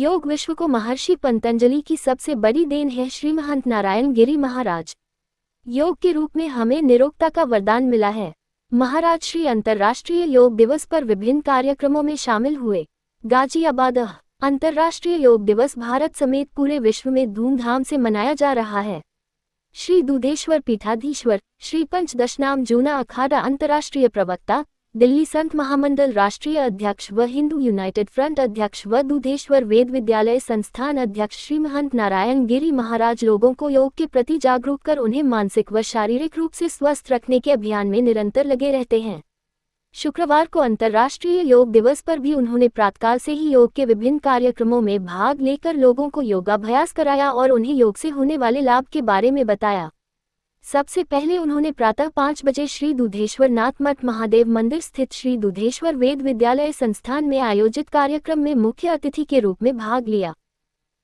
योग विश्व को महर्षि पतंजलि की सबसे बड़ी देन है। श्री महंत नारायण गिरी महाराज। योग के रूप में हमें निरोगता का वरदान मिला है। महाराज श्री अंतर्राष्ट्रीय योग दिवस पर विभिन्न कार्यक्रमों में शामिल हुए। गाजियाबाद अंतर्राष्ट्रीय योग दिवस भारत समेत पूरे विश्व में धूमधाम से मनाया जा रहा है। श्री दूधेश्वर पीठाधीश्वर श्री पंचदशनाम जूना अखाड़ा अंतर्राष्ट्रीय प्रवक्ता, दिल्ली संत महामंडल राष्ट्रीय अध्यक्ष व हिंदू यूनाइटेड फ्रंट अध्यक्ष व दूधेश्वर वेद विद्यालय संस्थान अध्यक्ष श्री महंत नारायण गिरी महाराज लोगों को योग के प्रति जागरूक कर उन्हें मानसिक व शारीरिक रूप से स्वस्थ रखने के अभियान में निरंतर लगे रहते हैं। शुक्रवार को अंतर्राष्ट्रीय योग दिवस पर भी उन्होंने प्रातःकाल से ही योग के विभिन्न कार्यक्रमों में भाग लेकर लोगों को योगाभ्यास कराया और उन्हें योग से होने वाले लाभ के बारे में बताया। सबसे पहले उन्होंने प्रातः 5 बजे श्री दूधेश्वर नाथ मठ महादेव मंदिर स्थित श्री दूधेश्वर वेद विद्यालय संस्थान में आयोजित कार्यक्रम में मुख्य अतिथि के रूप में भाग लिया।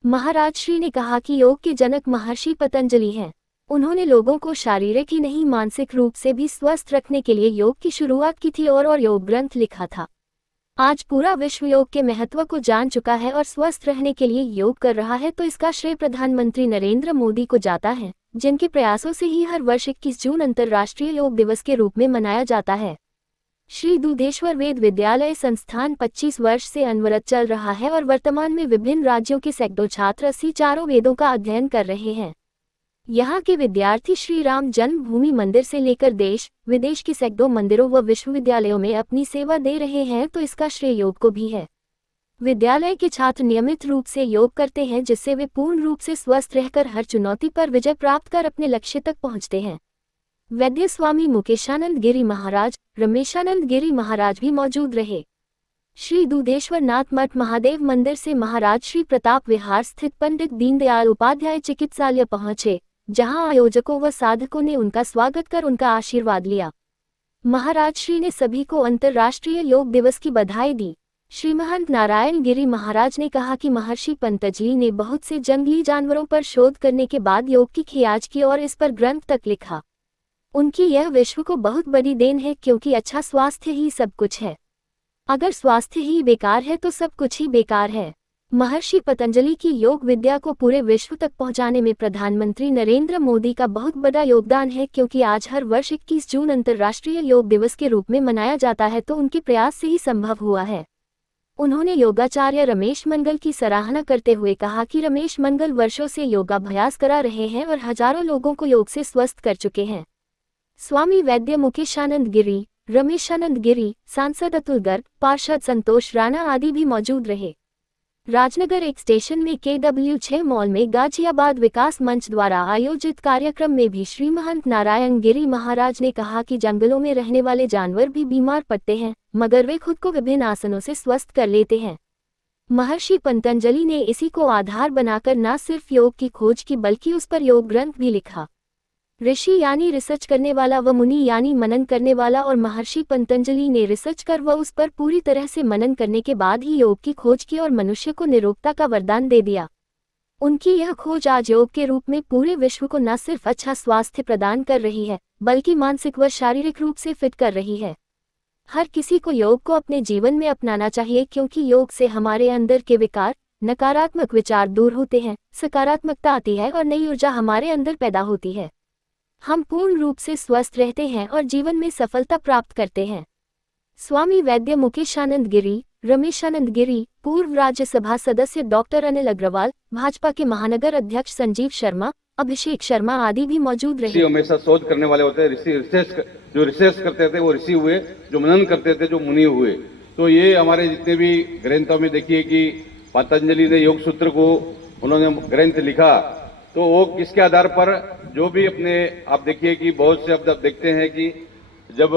महाराज श्री ने कहा कि योग के जनक महर्षि पतंजलि हैं। उन्होंने लोगों को शारीरिक ही नहीं मानसिक रूप से भी स्वस्थ रखने के लिए योग की शुरुआत की थी और योग ग्रंथ लिखा था। आज पूरा विश्व योग के महत्व को जान चुका है और स्वस्थ रहने के लिए योग कर रहा है, तो इसका श्रेय प्रधानमंत्री नरेंद्र मोदी को जाता है, जिनके प्रयासों से ही हर वर्ष 21 जून अंतर्राष्ट्रीय योग दिवस के रूप में मनाया जाता है। श्री दूधेश्वर वेद विद्यालय संस्थान 25 वर्ष से अनवरत चल रहा है और वर्तमान में विभिन्न राज्यों के सैकड़ों छात्र 80 चारों वेदों का अध्ययन कर रहे हैं। यहाँ के विद्यार्थी श्री राम जन्मभूमि मंदिर से लेकर देश विदेश के सैकड़ों मंदिरों व विश्वविद्यालयों में अपनी सेवा दे रहे हैं, तो इसका श्रेय योग को भी है। विद्यालय के छात्र नियमित रूप से योग करते हैं, जिससे वे पूर्ण रूप से स्वस्थ रहकर हर चुनौती पर विजय प्राप्त कर अपने लक्ष्य तक पहुंचते हैं। वैद्य स्वामी मुकेशानंद गिरी महाराज, रमेशानंद गिरी महाराज भी मौजूद रहे। श्री दूधेश्वर नाथ मठ महादेव मंदिर से महाराज श्री प्रताप विहार स्थित पंडित दीनदयाल उपाध्याय चिकित्सालय पहुंचे, जहां आयोजकों व साधकों ने उनका स्वागत कर उनका आशीर्वाद लिया। महाराज श्री ने सभी को अंतर्राष्ट्रीय योग दिवस की बधाई दी। श्री महंत नारायण गिरी महाराज ने कहा कि महर्षि पतंजलि ने बहुत से जंगली जानवरों पर शोध करने के बाद योग की खोज की और इस पर ग्रंथ तक लिखा। उनकी यह विश्व को बहुत बड़ी देन है, क्योंकि अच्छा स्वास्थ्य ही सब कुछ है। अगर स्वास्थ्य ही बेकार है तो सब कुछ ही बेकार है। महर्षि पतंजलि की योग विद्या को पूरे विश्व तक पहुंचाने में प्रधानमंत्री नरेंद्र मोदी का बहुत बड़ा योगदान है, क्योंकि आज हर वर्ष 21 जून अंतर्राष्ट्रीय योग दिवस के रूप में मनाया जाता है, तो उनके प्रयास से ही संभव हुआ है। उन्होंने योगाचार्य रमेश मंगल की सराहना करते हुए कहा कि रमेश मंगल वर्षों से योगाभ्यास करा रहे हैं और हजारों लोगों को योग से स्वस्थ कर चुके हैं। स्वामी वैद्य मुकेशानंद गिरी, रमेशानंद गिरी, सांसद अतुल गर्ग, पार्षद संतोष राणा आदि भी मौजूद रहे। राजनगर एक स्टेशन में KW6 मॉल में गाजियाबाद विकास मंच द्वारा आयोजित कार्यक्रम में भी श्री महंत नारायण गिरी महाराज ने कहा कि जंगलों में रहने वाले जानवर भी बीमार पड़ते हैं, मगर वे खुद को विभिन्न आसनों से स्वस्थ कर लेते हैं। महर्षि पतंजलि ने इसी को आधार बनाकर न सिर्फ योग की खोज की, बल्कि उस पर योग ग्रंथ भी लिखा। ऋषि यानी रिसर्च करने वाला व मुनि यानी मनन करने वाला, और महर्षि पतंजलि ने रिसर्च कर व उस पर पूरी तरह से मनन करने के बाद ही योग की खोज की और मनुष्य को निरोगता का वरदान दे दिया। उनकी यह खोज आज योग के रूप में पूरे विश्व को न सिर्फ अच्छा स्वास्थ्य प्रदान कर रही है, बल्कि मानसिक व शारीरिक रूप से फिट कर रही है। हर किसी को योग को अपने जीवन में अपनाना चाहिए, क्योंकि योग से हमारे अंदर के विकार, नकारात्मक विचार दूर होते हैं, सकारात्मकता आती है और नई ऊर्जा हमारे अंदर पैदा होती है। हम पूर्ण रूप से स्वस्थ रहते हैं और जीवन में सफलता प्राप्त करते हैं। स्वामी वैद्य मुकेशानंद गिरी, रमेशानंद गिरी, पूर्व राज्यसभा सदस्य डॉक्टर अनिल अग्रवाल, भाजपा के महानगर अध्यक्ष संजीव शर्मा, अभिषेक शर्मा आदि भी मौजूद रहे। हमेशा शोध करने वाले होते हैं। जो रिसर्च करते थे वो ऋषि हुए, जो मनन करते थे जो मुनि हुए। तो ये हमारे जितने भी ग्रंथों में देखिए कि पतंजलि ने योग सूत्र को उन्होंने ग्रंथ लिखा, तो वो किसके आधार पर, जो भी अपने आप देखिए कि बहुत से अब देखते हैं कि जब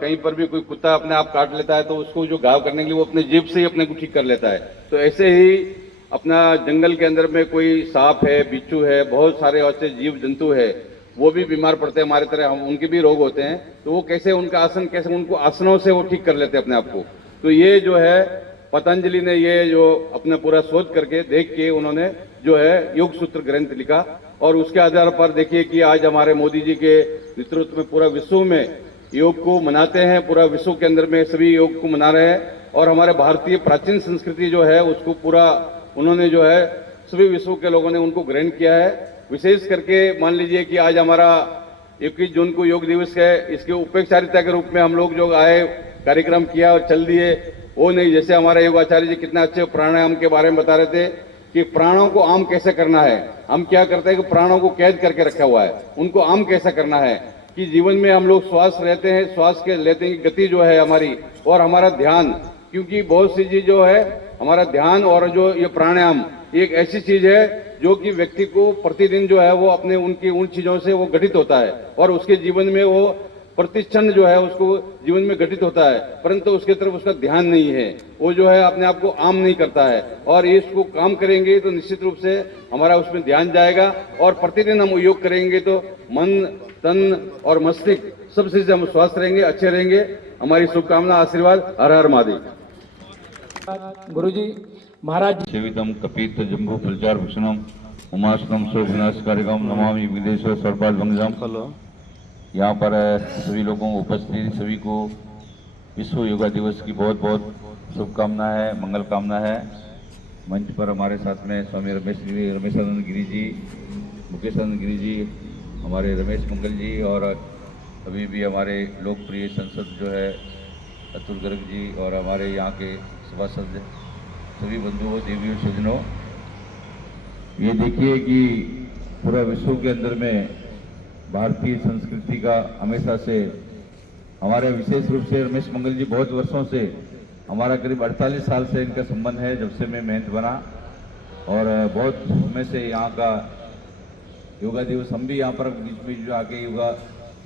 कहीं पर भी कोई कुत्ता अपने आप काट लेता है तो उसको जो घाव करने के लिए वो अपने जीभ से ही अपने को ठीक कर लेता है। तो ऐसे ही अपना जंगल के अंदर में कोई सांप है, बिच्छू है, बहुत सारे ऐसे जीव जंतु है, वो भी बीमार पड़ते हैं हमारे तरह, उनके भी रोग होते हैं। तो वो कैसे उनका आसन, कैसे उनको आसनों से वो ठीक कर लेते हैं अपने आप को। तो ये जो है पतंजलि ने ये जो अपना पूरा शोध करके देख के उन्होंने जो है योग सूत्र ग्रंथ लिखा, और उसके आधार पर देखिए कि आज हमारे मोदी जी के नेतृत्व में पूरा विश्व में योग को मनाते हैं। पूरा विश्व के अंदर में सभी योग को मना रहे हैं, और हमारे भारतीय प्राचीन संस्कृति जो है उसको पूरा उन्होंने जो है सभी विश्व के लोगों ने उनको ग्रहण किया है। विशेष करके मान लीजिए कि आज हमारा 21 जून को योग दिवस है, इसके औपचारिकता के रूप में हम लोग जो आए, कार्यक्रम किया और चल दिए, वो नहीं। जैसे हमारे योगाचार्य जी कितना अच्छे प्राणायाम के बारे में बता रहे थे कि प्राणों को आम कैसे करना है। हम क्या करते हैं कि प्राणों को कैद करके रखा हुआ है, उनको आम कैसे करना है कि जीवन में हम लोग श्वास रहते हैं, श्वास के लेते हैं गति जो है हमारी, और हमारा ध्यान, क्योंकि बहुत सी चीज जो है हमारा ध्यान और जो ये प्राणायाम एक ऐसी चीज है जो कि व्यक्ति को प्रतिदिन जो है वो अपने उन चीजों से वो गठित होता है और उसके जीवन में वो प्रतिक्षण जो है उसको जीवन में घटित होता है, परंतु उसके तरफ उसका ध्यान नहीं है, वो जो है अपने आप को आम नहीं करता है। और इसको काम करेंगे तो निश्चित रूप से हमारा उसमें ध्यान जाएगा और प्रतिदिन हम योग करेंगे तो मन, तन और मस्तिष्क सब चीज हम स्वस्थ रहेंगे, अच्छे रहेंगे। हमारी शुभकामना, आशीर्वाद। हर हर महादेव। गुरुजी महाराज सेवितम कपित जम्बू फलचार भूषणम उमासनम सो विनाशकारिकम नमामि विदेश्वर सर्पाल भंगजम। यहाँ पर सभी लोगों को उपस्थित सभी को विश्व योगा दिवस की बहुत बहुत शुभकामना है, मंगल कामना है। मंच पर हमारे साथ में स्वामी रमेशानंद गिरी जी, मुकेशानंद गिरी जी, हमारे रमेश मंगल जी और अभी भी हमारे लोकप्रिय संसद जो है अतुल गर्ग जी और हमारे यहाँ के सभासद सभी बंधुओं, देवियों, सज्जनों, ये देखिए कि पूरा विश्व के अंदर में भारतीय संस्कृति का हमेशा से हमारे विशेष रूप से रमेश मंगल जी बहुत वर्षों से हमारा करीब 48 साल से इनका संबंध है, जब से मैं महंत बना, और बहुत समय से यहाँ का योगा दिवस हम भी यहाँ पर बीच में जो आके योगा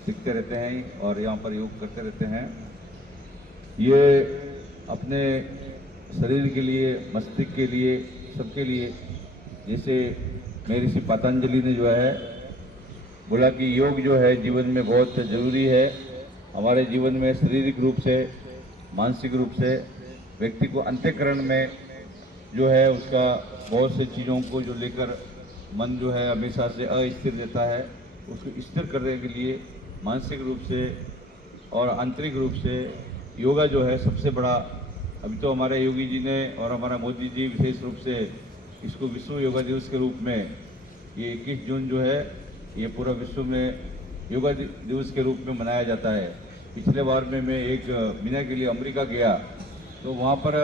सीखते रहते हैं और यहाँ पर योग करते रहते हैं। ये अपने शरीर के लिए, मस्तिष्क के लिए, सबके लिए, जैसे मेरी ऋषि पतंजलि ने जो है बोला कि योग जो है जीवन में बहुत जरूरी है। हमारे जीवन में शारीरिक रूप से, मानसिक रूप से व्यक्ति को अंतःकरण में जो है उसका बहुत सी चीज़ों को जो लेकर मन जो है हमेशा से अस्थिर रहता है, उसको स्थिर करने के लिए मानसिक रूप से और आंतरिक रूप से योगा जो है सबसे बड़ा। अभी तो हमारे योगी जी ने और हमारा मोदी जी विशेष रूप से इसको विश्व योगा दिवस के रूप में ये 21 जून जो है ये पूरा विश्व में योगा दिवस के रूप में मनाया जाता है। पिछले बार में मैं एक महीने के लिए अमेरिका गया तो वहाँ पर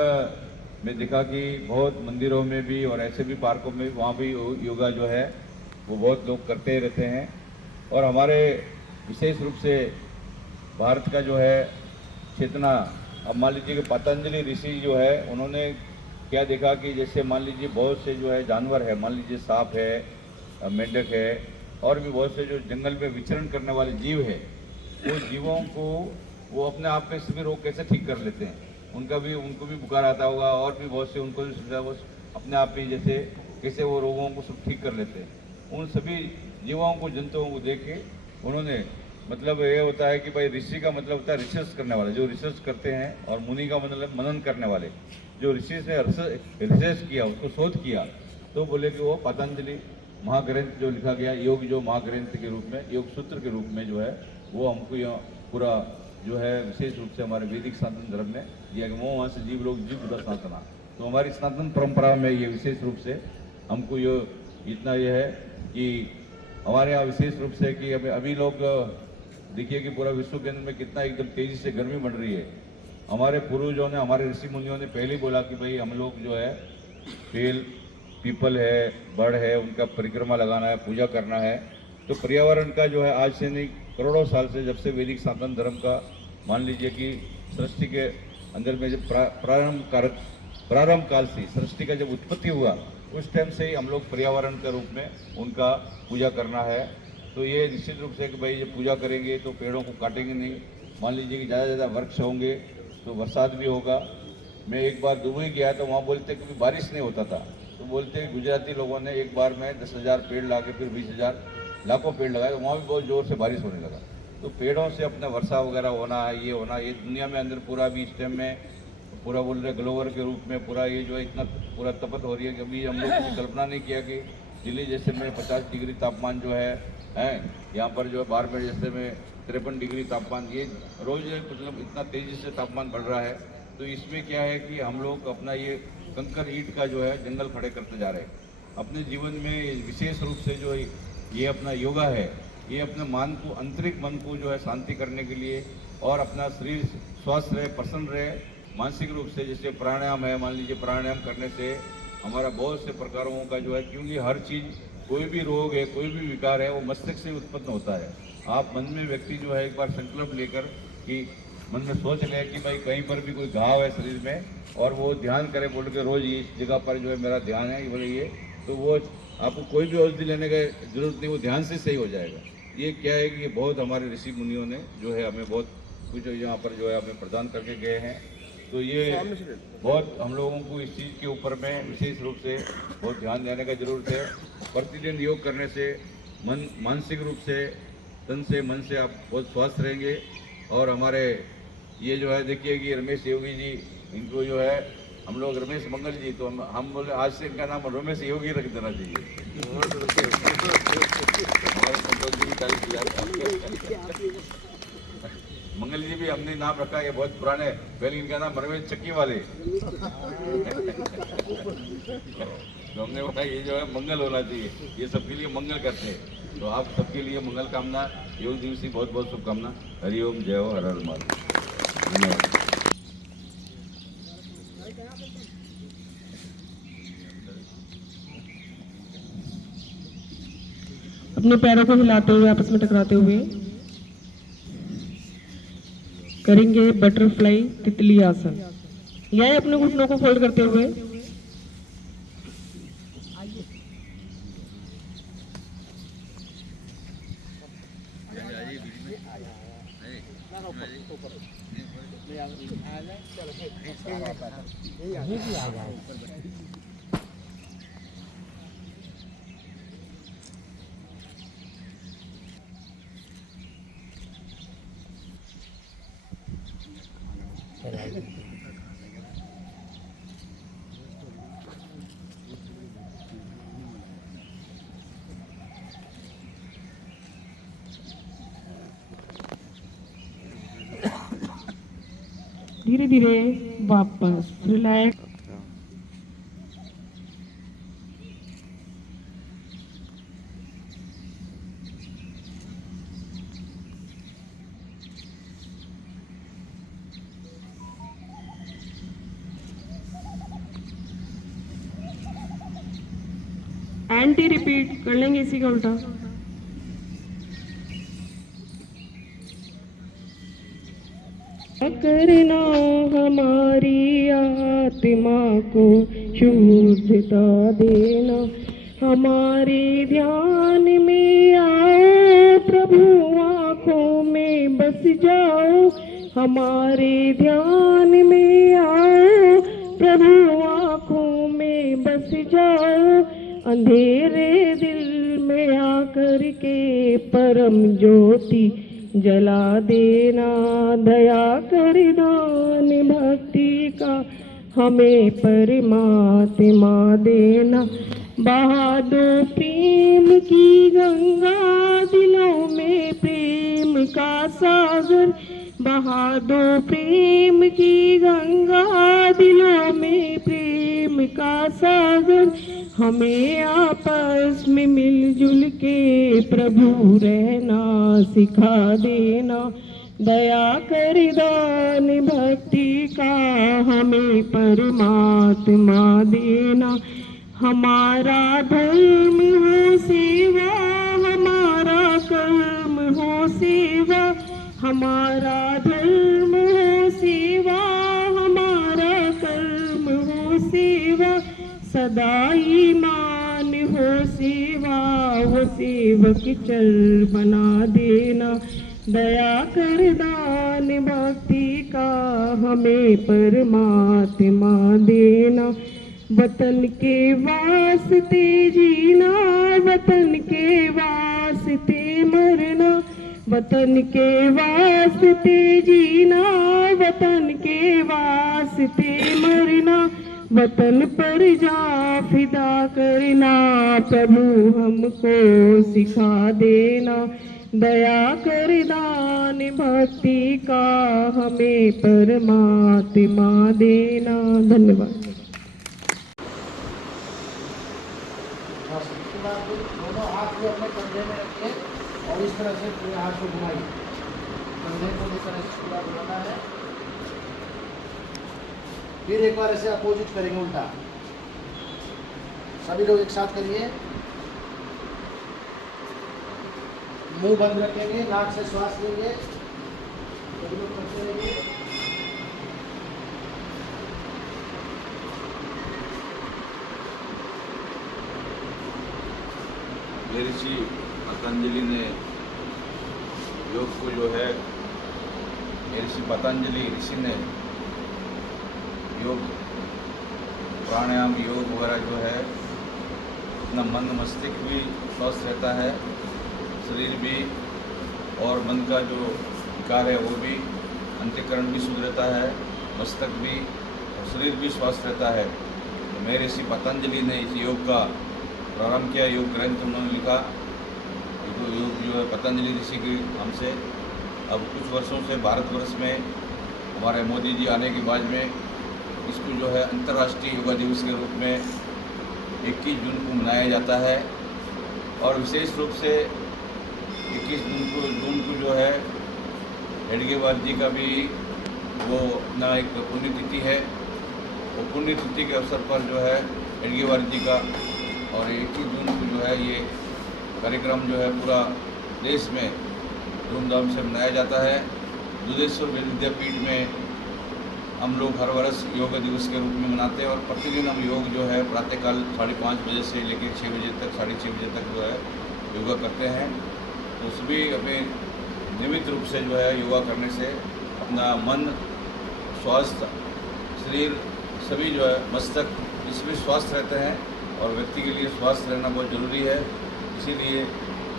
मैं देखा कि बहुत मंदिरों में भी और ऐसे भी पार्कों में वहाँ भी योगा जो है वो बहुत लोग करते रहते हैं। और हमारे विशेष रूप से भारत का जो है चेतना, अब मान लीजिए कि पतंजलि ऋषि जो है उन्होंने क्या देखा कि जैसे मान लीजिए बहुत से जो है जानवर है, मान लीजिए सांप है, मेंढक है और भी बहुत से जो जंगल में विचरण करने वाले जीव है, वो जीवों को वो अपने आप में सभी रोग कैसे ठीक कर लेते हैं। उनको भी बुखार आता होगा और भी बहुत से उनको भी वो अपने आप में जैसे कैसे वो रोगों को सब ठीक कर लेते हैं। उन सभी जीवों को, जंतुओं को देख के उन्होंने, मतलब ये होता है कि भाई ऋषि का मतलब होता है रिसर्च करने वाले, जो रिसर्च करते हैं, और मुनि का मतलब मनन करने वाले। जो ऋषि ने रिसर्च किया, उसको शोध किया, तो बोले कि वो पतंजलि महाग्रंथ जो लिखा गया, योग जो महाग्रंथ के रूप में, योग सूत्र के रूप में जो है वो हमको यहाँ पूरा जो है विशेष रूप से हमारे वैदिक सनातन धर्म ने दिया कि वहाँ से जीव लोग जीव बुधा सनातना। तो हमारी सनातन परंपरा में ये विशेष रूप से हमको ये इतना ये है कि हमारे यहाँ विशेष रूप से कि अभी लोग देखिए कि पूरा विश्व के अंदर में कितना एकदम तेजी से गर्मी बढ़ रही है। हमारे पूर्वजों ने, हमारे ऋषि मुनियों ने पहले ही बोला कि भाई हम लोग जो है बेल, पीपल है, बड़ है, उनका परिक्रमा लगाना है, पूजा करना है। तो पर्यावरण का जो है आज से नहीं, करोड़ों साल से, जब से वैदिक सनातन धर्म का मान लीजिए कि सृष्टि के अंदर में जब प्रारंभ काल से सृष्टि का जब उत्पत्ति हुआ, उस टाइम से ही हम लोग पर्यावरण के रूप में उनका पूजा करना है। तो ये निश्चित रूप से कि भाई ये पूजा करेंगे तो पेड़ों को काटेंगे नहीं। मान लीजिए कि ज़्यादा से ज़्यादा वृक्ष होंगे तो बरसात भी होगा। मैं एक बार दुबई गया तो वहाँ बोलते कि बारिश नहीं होता था, तो बोलते गुजराती लोगों ने एक बार में 10,000 पेड़ ला के फिर 20,000 लाखों पेड़ लगाए, वहाँ भी बहुत ज़ोर से बारिश होने लगा। तो पेड़ों से अपना वर्षा वगैरह होना है, ये होना, ये दुनिया में अंदर पूरा भी इस टाइम में पूरा बोल रहे ग्लोबल के रूप में पूरा ये जो है इतना पूरा तपत हो रही है कि अभी हम लोग ने कल्पना नहीं किया कि दिल्ली जैसे में 50 डिग्री तापमान जो है यहाँ पर जो है बारमेर जैसे में 53 डिग्री तापमान, ये रोज़ मतलब इतना तेज़ी से तापमान बढ़ रहा है। तो इसमें क्या है कि हम लोग अपना ये कंकर ईंट का जो है जंगल खड़े करते जा रहे हैं। अपने जीवन में विशेष रूप से जो ये अपना योगा है, ये अपने मन को, आंतरिक मन को जो है शांति करने के लिए और अपना शरीर स्वस्थ रहे, प्रसन्न रहे, मानसिक रूप से। जैसे प्राणायाम है, मान लीजिए प्राणायाम करने से हमारा बहुत से प्रकारों का जो है, क्योंकि हर चीज़, कोई भी रोग है, कोई भी विकार है, वो मस्तिष्क से उत्पन्न होता है। आप मन में व्यक्ति जो है एक बार संकल्प लेकर कि मन में सोच ले कि भाई कहीं पर भी कोई घाव है शरीर में, और वो ध्यान करे, बोल के रोज इस जगह पर जो है मेरा ध्यान है, ये बोले ये, तो वो आपको कोई भी औषधि लेने की जरूरत नहीं, वो ध्यान से सही हो जाएगा। ये क्या है कि ये बहुत हमारे ऋषि मुनियों ने जो है हमें बहुत कुछ यहाँ पर जो है हमें प्रदान करके गए हैं। तो ये बहुत हम लोगों को इस चीज़ के ऊपर में विशेष रूप से बहुत ध्यान देने का जरूरत है। प्रतिदिन योग करने से मानसिक रूप से, तन से, मन से आप बहुत स्वस्थ रहेंगे। और हमारे ये जो है देखिए कि रमेश योगी जी, इनको जो है हम लोग रमेश मंगल जी, तो हम बोले आज से इनका नाम रमेश योगी रख देना चाहिए। मंगल जी भी हमने नाम रखा, ये बहुत पुराने, पहले इनका नाम रमेश चक्की वाले तो हमने बोला ये जो है मंगल होना चाहिए, ये सबके लिए मंगल करते हैं। तो आप सबके लिए मंगल कामना, योग दिवस की बहुत बहुत शुभकामना। हरिओम, जय हो, हर हर महादेव। धन्यवाद। अपने पैरों को हिलाते हुए, आपस में टकराते हुए करेंगे बटरफ्लाई तितली आसन। यह अपने घुटनों को फोल्ड करते हुए धीरे धीरे वापस रिलैक्स। एंटी रिपीट कर लेंगे इसी का उल्टा। करना हमारी आत्मा को शुद्धता देना, हमारे ध्यान में आओ प्रभु, आँखों में बस जाओ, हमारे ध्यान में आओ प्रभु, आँखों में बस जाओ, अंधेरे दिल में आकर के परम ज्योति जला देना, दया कर दान भक्ति का हमें परमात्मा देना, बहा दो प्रेम की गंगा दिलों में प्रेम का सागर, बहा दो प्रेम की गंगा दिलों में प्रेम का सागर, हमें आपस में मिलजुल के प्रभु रहना सिखा देना, दया कर दान भक्ति का हमें परमात्मा देना, हमारा धर्म हो सेवा, हमारा कर्म हो सेवा, हमारा धर्म हो सेवा, हमारा कर्म हो सेवा, सदा ईमान हो सेवा, वो सेवक चल बना देना, दया कर दान भक्ति का हमें परमात्मा देना, वतन के वास्ते जीना, वतन के वास्ते मरना, वतन के वास्ते जीना, वतन के वास्ते मरना, वतन पर जा फिदा करना प्रभु हमको सिखा देना, दया कर दान भक्ति का हमें परमात्मा देना। धन्यवाद। बस इसके बाद दोनों हाथ को अपने कंधे में रखिए और इस तरह से पूरे हाथ को घुमाइए। कंधे को लेकर इस पूरा घुमाना है। फिर एक बार ऐसे अपोजिट करेंगे उल्टा। सभी लोग एक साथ करिए। मुंह बंद रखेंगे, नाक से श्वास लेंगे। सभी लोग करते रहिए। ऋषि पतंजलि ने योग को जो है, ऋषि पतंजलि ऋषि ने योग प्राणायाम योग वगैरह जो है अपना मन मस्तिष्क भी स्वस्थ रहता है, शरीर भी और मन का जो विकार है वो भी, अंतःकरण भी शुद्ध रहता है, मस्तक भी और शरीर भी स्वस्थ रहता है। तो मैं ऋषि पतंजलि ने इस योग का प्रारंभ किया। योग ग्रंथ उन्होंने लिखा, योग जो है पतंजलि ऋषि के नाम से। अब कुछ वर्षों से भारतवर्ष में हमारे मोदी जी आने के बाद में इसको जो है अंतर्राष्ट्रीय योगा दिवस के रूप में 21 जून को मनाया जाता है। और विशेष रूप से 21 जून को जो है हेडगेवार जी का भी वो अपना एक पुण्यतिथि है। वो पुण्यतिथि के अवसर पर जो है हेडगेवार जी का और 21 जून को जो है ये कार्यक्रम जो है पूरा देश में धूमधाम से मनाया जाता है। दुधेश्वर विद्यापीठ में हम लोग हर वर्ष योग दिवस के रूप में मनाते हैं और प्रतिदिन हम योग जो है प्रातःकाल 5:30 बजे से लेकर 6 बजे तक, 6:30 बजे तक जो है योगा करते हैं। तो सभी अपने नियमित रूप से जो है योगा करने से अपना मन, स्वास्थ्य, शरीर सभी जो है मस्तक इसमें स्वस्थ रहते हैं और व्यक्ति के लिए स्वास्थ्य रहना बहुत ज़रूरी है। इसीलिए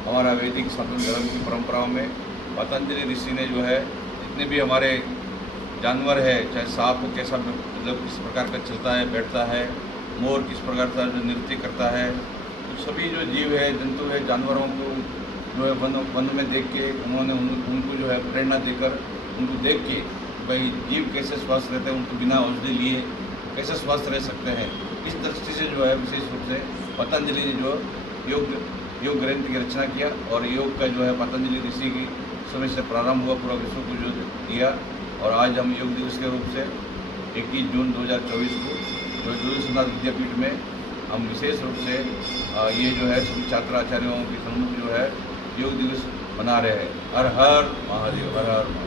हमारा वैदिक सनातन धर्म की परंपराओं में पतंजलि ऋषि ने जो है जितने भी हमारे जानवर है, चाहे सांप को कैसा मतलब किस प्रकार का चलता है, बैठता है, मोर किस प्रकार का जो नृत्य करता है, तो सभी जो जीव है, जंतु है, जानवरों को जो है वन में देख के उन्होंने उनको जो है प्रेरणा देकर उनको देख के भाई जीव कैसे स्वस्थ रहते हैं, उनको बिना औषधि लिए कैसे स्वस्थ रह सकते हैं, इस दृष्टि से जो है विशेष रूप से पतंजलि ने जो योग ग्रंथ की रचना किया और योग का जो है पतंजलि ऋषि की समय से प्रारंभ हुआ, पूरा विश्व को जो दिया। और आज हम योग दिवस के रूप से 21 जून 2024 को जो दुधेश्वर विद्यापीठ में हम विशेष रूप से ये जो है सभी छात्र आचार्यों के सम्मुख जो है योग दिवस मना रहे हैं। हर हर महादेव, हर हर महादेव।